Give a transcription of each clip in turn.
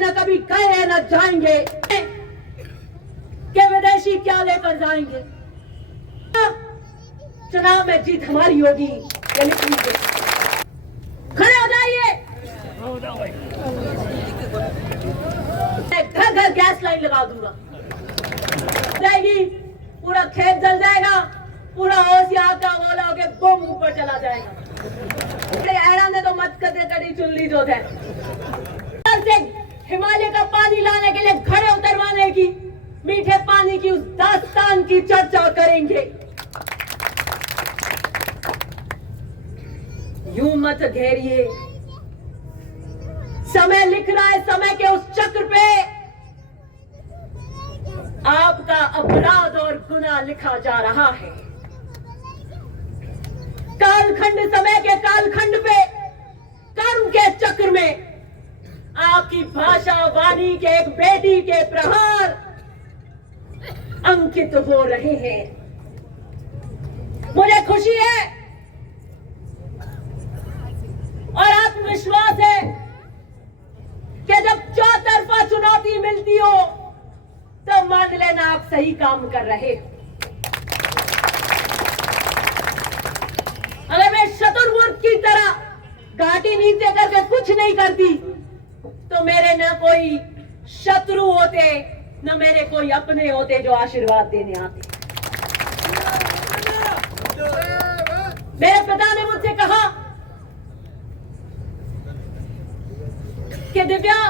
न कभी गए न जाएंगे कि विदेशी क्या लेकर जाएंगे। चुनाव में जीत हमारी होगी, ये लिख लीजिए। खड़े हो जाइए। घर घर गैस लाइन लगा दूंगा, जाएगी, पूरा खेत जल जाएगा, पूरा होशियार का बोला होके बम ऊपर चला जाएगा। ने तो मत करते कड़ी चुन ली जो थे हिमालय का पानी लाने के लिए घड़े उतरवाने की, मीठे पानी की उस दास्तान की चर्चा करेंगे। यूं मत घेरिए, समय लिख रहा है, समय के उस चक्र पे आपका अपराध और गुनाह लिखा जा रहा है। कालखंड, समय के कालखंड पे कर्म के चक्र में आपकी भाषा वाणी के एक बेटी के प्रहार अंकित हो रहे हैं। मुझे खुशी है और आत्मविश्वास है कि जब चौतरफा चुनौती मिलती हो तो मान लेना आप सही काम कर रहे हो। अगर मैं शतुर्मुर्ग की तरह घाटी नीचे करके कुछ नहीं करती तो मेरे न कोई शत्रु होते न मेरे कोई अपने होते जो आशीर्वाद देने आते। मेरे पिता ने मुझसे कहा कि दिव्या,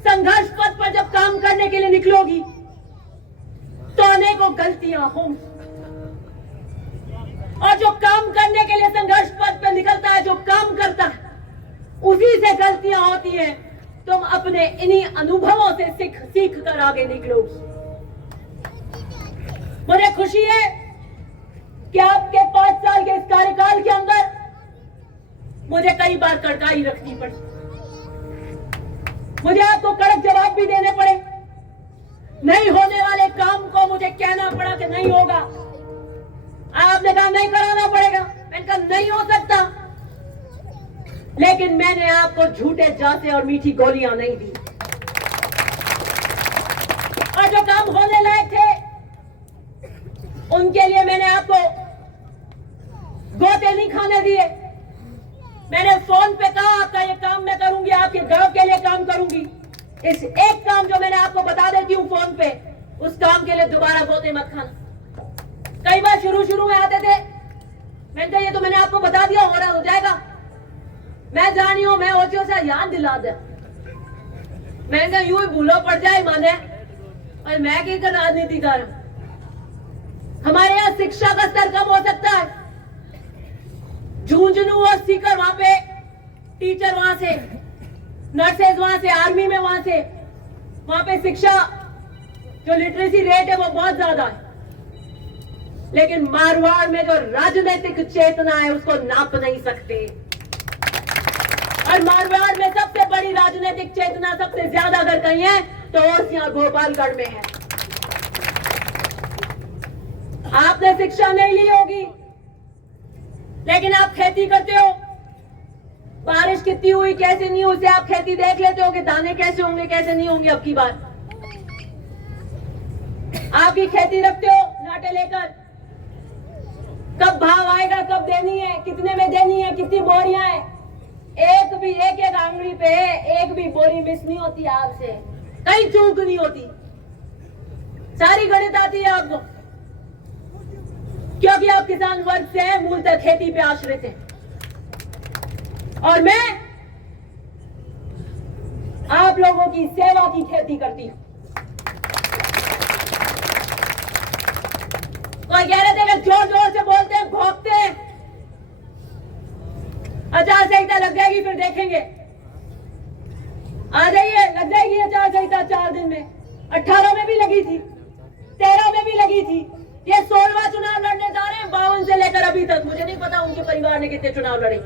संघर्ष पथ पर जब काम करने के लिए निकलोगी तो अनेकों गलतियां होंगी, और जो काम करने के लिए संघर्ष पथ पर निकलता है, जो काम करता है, उसी से गलतियां होती हैं। तुम अपने इन्हीं अनुभवों से सीख कर आगे निकलोगी। मुझे खुशी है कि आपके 5 साल के इस कार्यकाल के अंदर मुझे कई बार कड़काई रखनी पड़ी, मुझे आपको कड़क जवाब भी देने पड़े, नहीं होने वाले काम को मुझे कहना पड़ा कि नहीं होगा। आपने कहा नहीं कराना पड़ेगा, मैंने कहा नहीं हो सकता, लेकिन मैंने आपको झूठे झांसे और मीठी गोलियां नहीं दी, और जो काम होने लायक थे उनके लिए मैंने आपको गोते नहीं खाने दिए। मैंने फोन पे कहा आपका ये काम मैं करूंगी, आपके गांव के लिए काम करूंगी। इस एक काम जो मैंने आपको बता देती हूँ फोन पे, उस काम के लिए दोबारा गोते मत खाना। कई बार शुरू में आते थे, मैंने कहा ये तो मैंने आपको बता दिया, हो रहा हो जाएगा, मैं जानी हूं, मैं ओचो से याद दिला दे। मैंने कहा यूं ही भूलो पड़ जाए माने, और मैं क्या कर राजनीति कर। हमारे यहाँ शिक्षा का स्तर कम हो सकता है, झुंझुनू और सीकर वहां पे टीचर, वहां से नर्सेज, वहां से आर्मी में, वहां पे शिक्षा जो लिटरेसी रेट है वो बहुत ज्यादा है, लेकिन मारवाड़ में जो राजनीतिक चेतना है उसको नाप नहीं सकते। और मारवाड़ में सबसे बड़ी राजनीतिक चेतना सबसे ज्यादा अगर कहीं है तो होशियार भोपालगढ़ में है। आपने शिक्षा नहीं ली होगी, लेकिन आप खेती करते हो, बारिश कितनी हुई कैसे नहीं हुई, आप खेती देख लेते हो कि दाने कैसे होंगे कैसे नहीं होंगे। अब की बार आपकी खेती रखते हो नाटे लेकर, कब भाव आएगा, कब देनी है, कितने में देनी है, कितनी बोरियां है, एक आंगड़ी पे एक भी बोरी मिस नहीं होती आपसे, कहीं चूक नहीं होती, सारी गणित आती है आपको, क्योंकि आप किसान वर्ग से हैं, मूलतः खेती पे आश्रित हैं। और मैं आप लोगों की सेवा की खेती करती हूं। कोई कह रहे थे कि जोर जोर से बोलते हैं, भौंकते हैं, आचार संहिता लग जाएगी फिर देखेंगे। आ जाइए, लग जाएगी आचार संहिता 4 दिन में। 18 में भी लगी थी, 13 में भी लगी थी, ये 16वां चुनाव लड़ने जा रहे हैं 52 से लेकर अभी तक। मुझे नहीं पता उनके परिवार ने कितने चुनाव लड़े,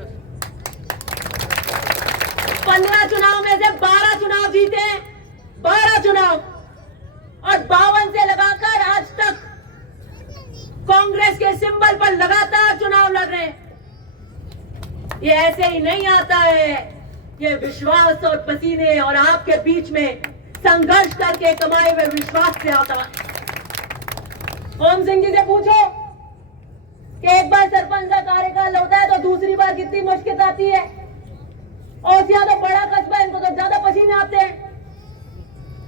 15 चुनाव में से 12 चुनाव जीते हैं, 12 चुनाव, और 52 से लगाकर आज तक कांग्रेस के सिंबल पर लगातार चुनाव लड़ रहे हैं। ये ऐसे ही नहीं आता है, ये विश्वास और पसीने और आपके बीच में संघर्ष करके कमाए हुए विश्वास से आता है। ओम सिंह जी से पूछो कि एक बार सरपंच का कार्यकाल होता है तो दूसरी बार कितनी मुश्किल आती है। ओसिया तो बड़ा कस्बा, इनको तो ज्यादा पसीने आते हैं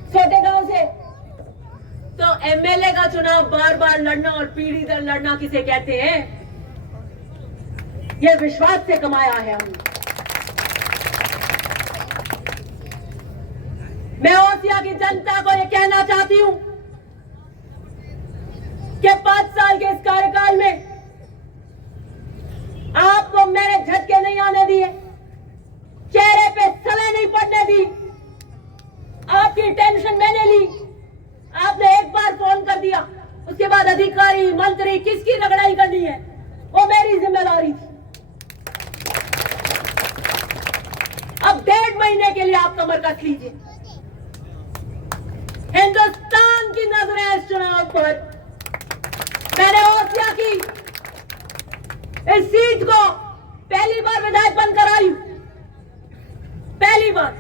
छोटे गांव से। तो एमएलए का चुनाव बार बार लड़ना और पीढ़ी दर लड़ना किसे कहते हैं? यह विश्वास से कमाया है हमने। मैं ओसिया की जनता को यह कहना चाहती हूं कि 5 साल के इस कार्यकाल में आपको मैंने झटके नहीं आने दिए, चेहरे पे सलाह नहीं पड़ने दी, आपकी टेंशन मैंने ली। आपने एक बार फोन कर दिया, उसके बाद अधिकारी मंत्री किसकी रगड़ाई करनी है वो मेरी जिम्मेदारी थी। अब 1.5 महीने के लिए आप कमर कस लीजिए। हिंदुस्तान की नजरें इस चुनाव पर। मैंने ओसिया की इस सीट को पहली बार विधायक बनकर आई, पहली बार,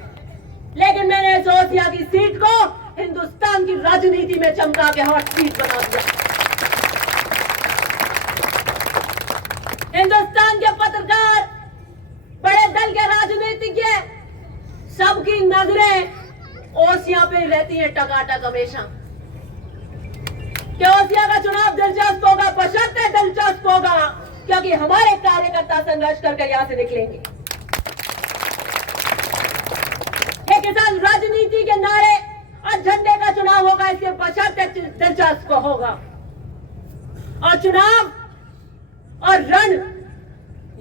लेकिन मैंने इस ओसिया की सीट को हिंदुस्तान की राजनीति में चमका के हॉट सीट बना दिया। हिंदुस्तान के पत्रकार, बड़े दल के राजनीतिज्ञ, सबकी नजरें ओसिया पे रहती हैं टकाटक हमेशा कि ओसिया का चुनाव दिलचस्प होगा, बशर्ते दिलचस्प होगा क्योंकि हमारे कार्यकर्ता संघर्ष करके यहां से निकलेंगे। ये किसान राजनीति के नारे और झंडे का चुनाव होगा, इसलिए बशर्ते दिलचस्प होगा। और चुनाव और रण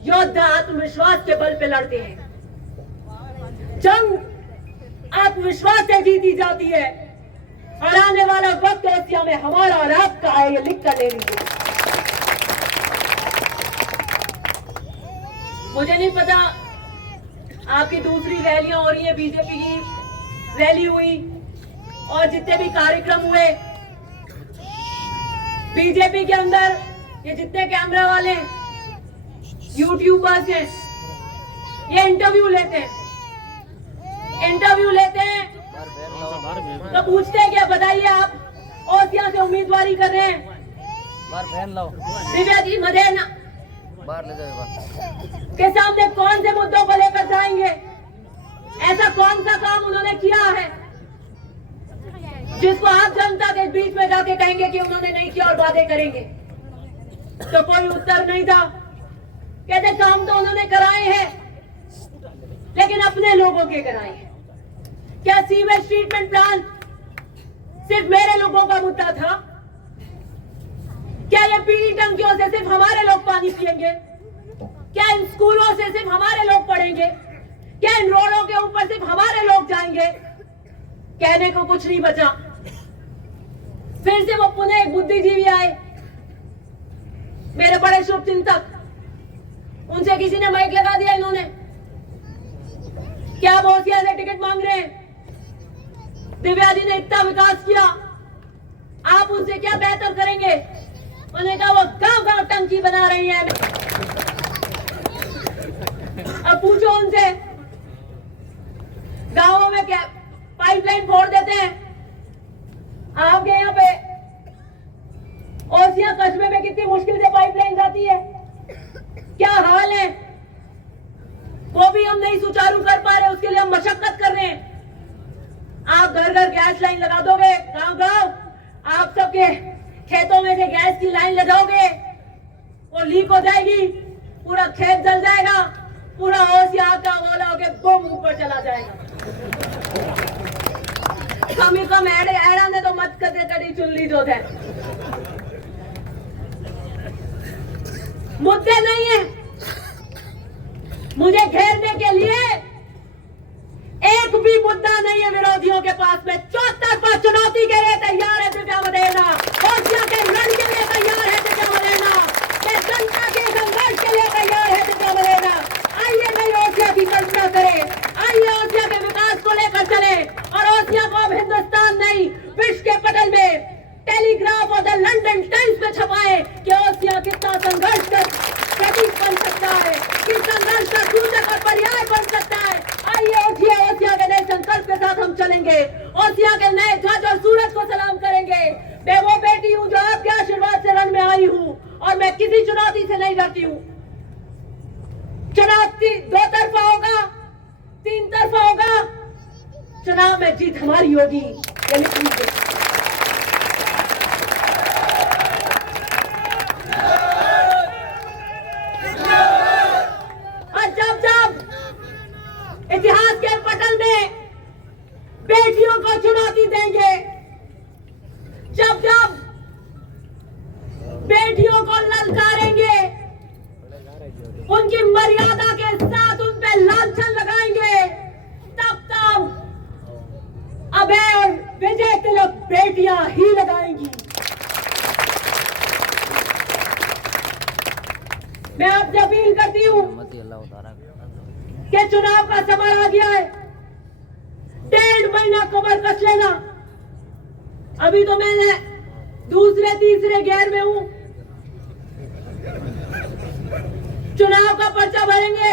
योद्धा आत्मविश्वास के बल पे लड़ते हैं। जंग आत्मविश्वास से जीती जाती है और आने वाला वक्त ओसिया में हमारा और आपका है, ये लिख कर ले लीजिए। मुझे नहीं पता आपकी दूसरी रैलियां हो रही है, बीजेपी की रैली हुई और जितने भी कार्यक्रम हुए बीजेपी के अंदर, ये जितने कैमरा वाले यूट्यूबर्स हैं, ये इंटरव्यू लेते हैं तो पूछते हैं क्या, बताइए आप ओसिया से उम्मीदवारी कर रहे हैं, दिव्या जी मदेना के सामने कौन से मुद्दों को लेकर जाएंगे? ऐसा कौन सा काम उन्होंने किया है जिसको आप जनता के बीच में जाके कहेंगे कि उन्होंने नहीं किया और वादे करेंगे? तो कोई उत्तर नहीं था। कहते काम तो उन्होंने कराए हैं लेकिन अपने लोगों के कराए हैं। क्या सीवेज ट्रीटमेंट प्लान सिर्फ मेरे लोगों का मुद्दा था? क्या ये पीली टंकियों से सिर्फ हमारे लोग पानी पिएंगे? क्या इन स्कूलों से सिर्फ हमारे लोग पढ़ेंगे? क्या इन रोडों के ऊपर सिर्फ हमारे लोग जाएंगे? कहने को कुछ नहीं बचा। फिर से वो पुनः एक बुद्धिजीवी आए, मेरे बड़े शुभचिंतक, उनसे किसी ने माइक लगा दिया। इन्होंने क्या ओसिया से टिकट मांग रहे हैं? दिव्या जी ने इतना विकास किया, आप उनसे क्या बेहतर करेंगे? उन्होंने कहा वो गांव-गांव टंकी बना रही है। अब पूछो उनसे, गांवों में क्या पाइपलाइन फोड़ देते हैं? आपके यहाँ पे ओसिया कस्बे में कितनी मुश्किल से पाइपलाइन जाती है, क्या हाल है? वो भी हम नहीं सुचारू कर पा रहे, उसके लिए हम मशक्कत कर रहे हैं। आप घर घर गैस लाइन लगा दोगे, गांव-गांव आप सबके खेतों में से गैस की लाइन लगाओगे, वो लीक हो जाएगी, पूरा खेत जल जाएगा, पूरा ओसिया का गोला होके बम ऊपर चला जाएगा। कम ही कम एड़ा ने तो मत करते कड़ी चुन ली जो है। मुद्दे नहीं है, मुझे घेरने के लिए एक भी मुद्दा नहीं है विरोधियों के पास में। चौतरफा चुनौती के लिए तैयार है दिव्या मदेना, ओसिया के रण के लिए तैयार है दिव्या मदेना, जनता के संघर्ष के लिए तैयार है दिव्या मदेना। आइए नई ओसिया की कल्पना करें, आइए ओसिया के विकास को लेकर चले और ओसिया को अब हिंदुस्तान नहीं विश्व के पटल में टेलीग्राफ और द लंदन टाइम्स में छपाए कि ओसिया कितना संघर्ष का प्रतीक बन सकता है, किस संघर्ष का सूचक और पर्याय बन सकता है। दो तरफा होगा, तीन तरफा होगा, चुनाव में जीत हमारी होगी, ये लिख लीजिए। और जब जब इतिहास के पटल में बेटियों को चुनौती देंगे, जब जब बेटियों को ललकारेंगे, उनकी मर्यादा के साथ उन पे लांछन लगाएंगे, तब तब अभय और विजय तिलक बेटियां ही लगाएंगी। मैं आपसे अपील करती हूं कि चुनाव का समय आ गया है, 1.5 महीना कमर कस लेना। अभी तो मैं दूसरे तीसरे गेयर में हूं, चुनाव का पर्चा भरेंगे।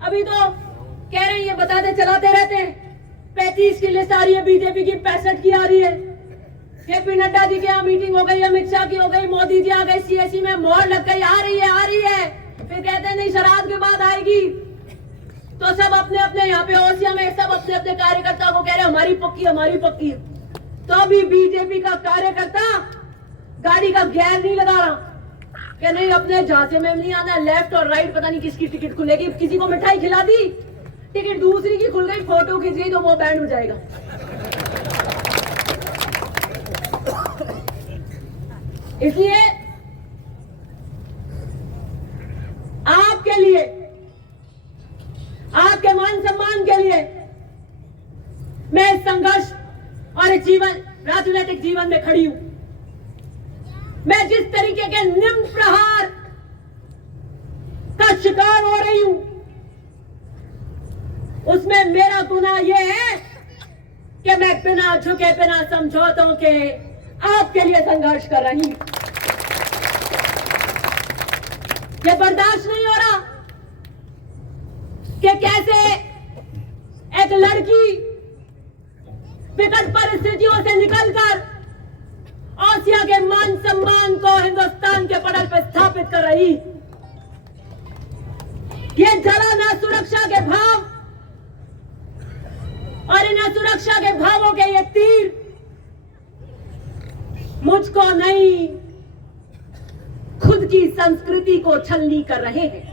अभी तो कह रहे हैं, ये बताते चलाते रहते हैं, 35 की लिस्ट आ रही है बीजेपी की, 65 की आ रही है। जेपी नड्डा जी के यहाँ मीटिंग हो गई, अमित शाह की हो गई, मोदी जी आ गए, सीएससी में मोहर लग गई, आ रही है आ रही है। फिर कहते हैं नहीं शराब के बाद आएगी। तो सब अपने अपने यहाँ पे ओसिया में सब अपने अपने कार्यकर्ता को कह रहे हमारी पक्की हमारी पक्की। तो अभी बीजेपी का कार्यकर्ता गाड़ी का गियर नहीं लगा रहा कि नहीं अपने झांसे में नहीं आना, लेफ्ट और राइट पता नहीं किसकी टिकट खुलेगी। किसी को मिठाई खिला दी, टिकट दूसरी की खुल गई, फोटो खींच गई तो वो बैंड हो जाएगा। इसलिए आपके लिए, आपके मान सम्मान के लिए मैं संघर्ष और जीवन राजनीतिक जीवन में खड़ी हूं। मैं जिस तरीके के निम्न प्रहार का शिकार हो रही हूं, उसमें मेरा गुनाह यह है कि मैं बिना झुके बिना समझौतों के आपके लिए संघर्ष कर रही हूं। यह बर्दाश्त नहीं हो रहा कि कैसे एक लड़की विकट परिस्थितियों से निकलकर ओसिया के मान सम्मान को हिंदुस्तान के पटल पर स्थापित कर रही। ये जरा ना सुरक्षा के भाव और इन सुरक्षा के भावों के ये तीर मुझको नहीं, खुद की संस्कृति को छलनी कर रहे हैं।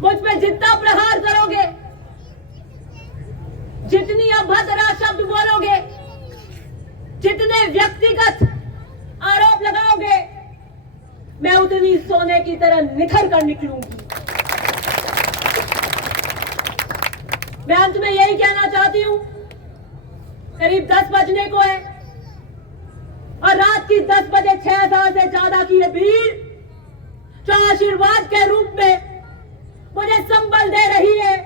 मुझ पे जितना प्रहार करोगे, जितनी अभद्र शब्द बोलोगे, जितने व्यक्तिगत आरोप लगाओगे, मैं उतनी सोने की तरह निखर कर निकलूंगी। मैं अंत में यही कहना चाहती हूं, करीब 10 बजने को है और रात की 10 बजे 6,000 से ज्यादा की ये भीड़ जो आशीर्वाद के रूप में मुझे संबल दे रही है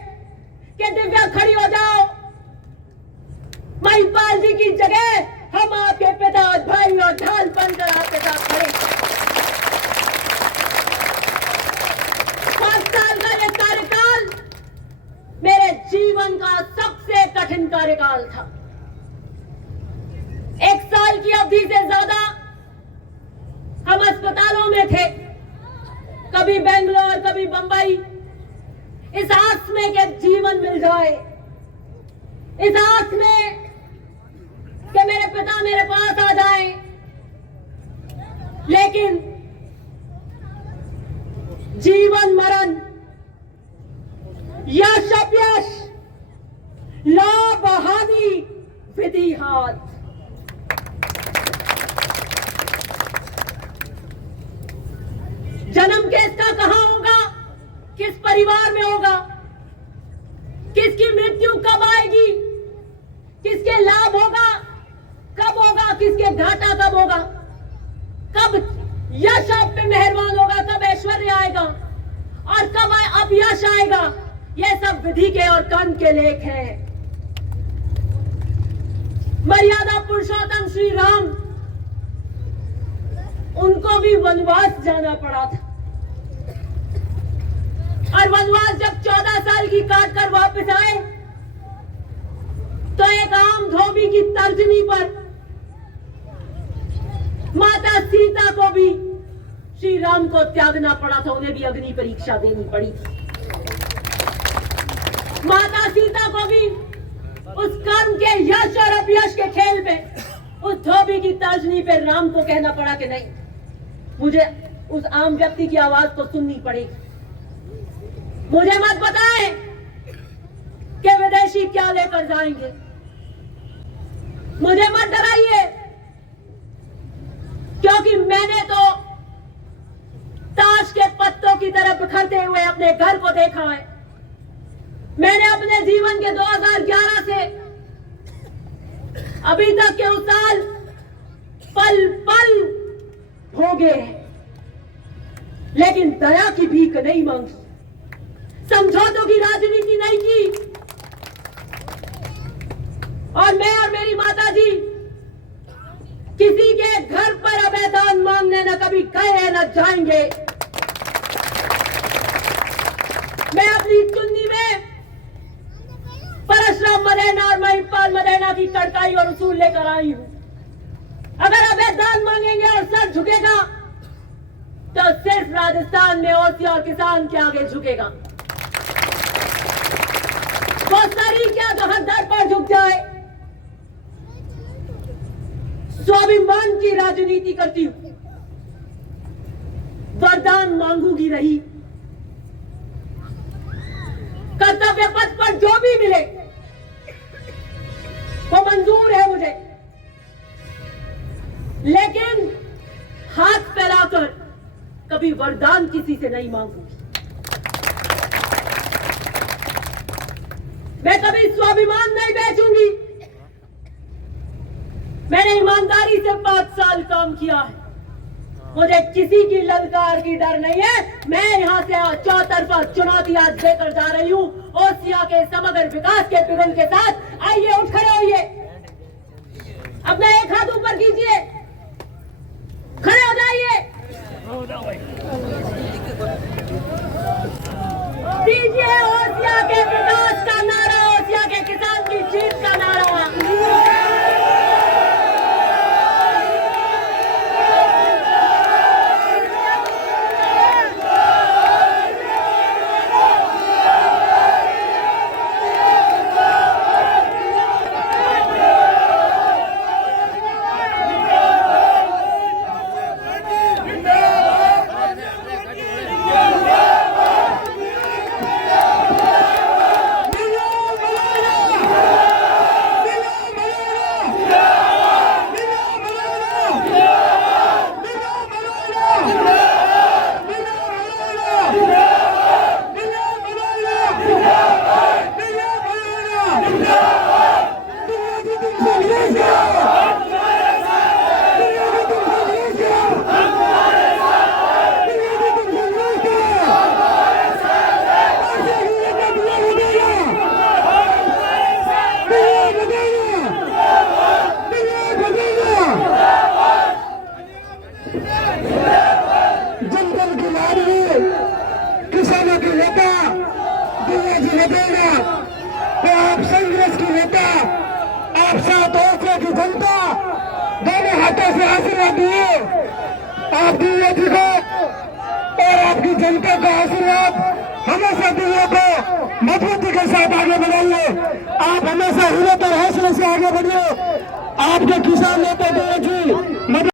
कि दिव्या खड़ी हो जाओ, महिपाल जी की जगह हम आपके पिता और भाई और ढाल बनकर आपके साथ खड़े। 5 साल का यह कार्यकाल मेरे जीवन का सबसे कठिन कार्यकाल था। 1 साल की अवधि से ज्यादा हम अस्पतालों में थे, कभी बेंगलोर कभी बंबई, इस आस में कि जीवन मिल जाए, इस आस में कि मेरे पिता मेरे पास आ जाए। लेकिन जीवन मरण, यश अपयश, लाभ हानि, विधि हाथ, जन्म किसका कहां होगा, किस परिवार में होगा, किसकी मृत्यु कब आएगी, किसके लाभ होगा कब होगा, किसके घाटा कब होगा, कब यश आप पे मेहरबान होगा, कब ऐश्वर्य आएगा और कब अपयश आएगा, यह सब विधि के और कर्म के लेख हैं। मर्यादा पुरुषोत्तम श्री राम, उनको भी वनवास जाना पड़ा था और वनवास जब 14 साल की काट कर वापस आए तो एक आम धोबी की तर्जनी पर माता सीता को भी श्री राम को त्यागना पड़ा था, उन्हें भी अग्नि परीक्षा देनी पड़ी थी। माता सीता को भी उस कर्म के यश और अपयश के खेल में उस धोबी की तर्जनी पे राम को कहना पड़ा कि नहीं, मुझे उस आम व्यक्ति की आवाज को सुननी पड़ेगी। मुझे मत बताएं कि विदेशी क्या लेकर जाएंगे, मुझे मत डराइए, क्योंकि मैंने तो ताश के पत्तों की तरह बिखरते हुए अपने घर को देखा है। मैंने अपने जीवन के 2011 से अभी तक के उस साल पल पल भोगे, लेकिन दया की भीख नहीं मांगी, समझौतों की राजनीति नहीं की। और मैं और मेरी माता जी किसी के घर पर अभेदान मांगने न कभी गए न जाएंगे। मैं अपनी चुन्नी में परशुराम मदेना और महिपाल मदेना की कड़काई और उसूल लेकर आई हूं। अगर अभेदान मांगेंगे और सर झुकेगा तो सिर्फ राजस्थान में ओसी और किसान के आगे झुकेगा। वो सर ही क्या जो हर दर पर झुक जाए। स्वाभिमान की राजनीति करती हूं, वरदान मांगूंगी रही। कर्तव्य पथ पर जो भी मिले वो मंजूर है मुझे, लेकिन हाथ फैलाकर कभी वरदान किसी से नहीं मांगूंगी। मैं कभी स्वाभिमान नहीं बेचूंगी। मैंने ईमानदारी से 5 साल काम किया है, मुझे किसी की ललकार की डर नहीं है। मैं यहां से चौतरफा चुनौती आज देकर जा रही हूं ओसिया के समग्र विकास के बिगुल के साथ। आइए, उठ खड़े होइए, अपना एक हाथ ऊपर कीजिए, खड़े हो जाइए, दीजिए ओसिया के विकास का नारा, ओसिया के किसान की जीत का नारा। किसानों की नेता दिल्ली जी नेता, तो आप कांग्रेस की नेता, आप साथ ओसिया की जनता दोनों हाथों से आशीर्वाद दिए। आप दिल्ली जी को और आपकी जनता का आशीर्वाद हमेशा दिल्ली को मजबूती के साथ आगे बढ़ाइए। आप हमेशा हिम्मत और हौसले से आगे बढ़िए। आपके किसान नेता दिल्ली जी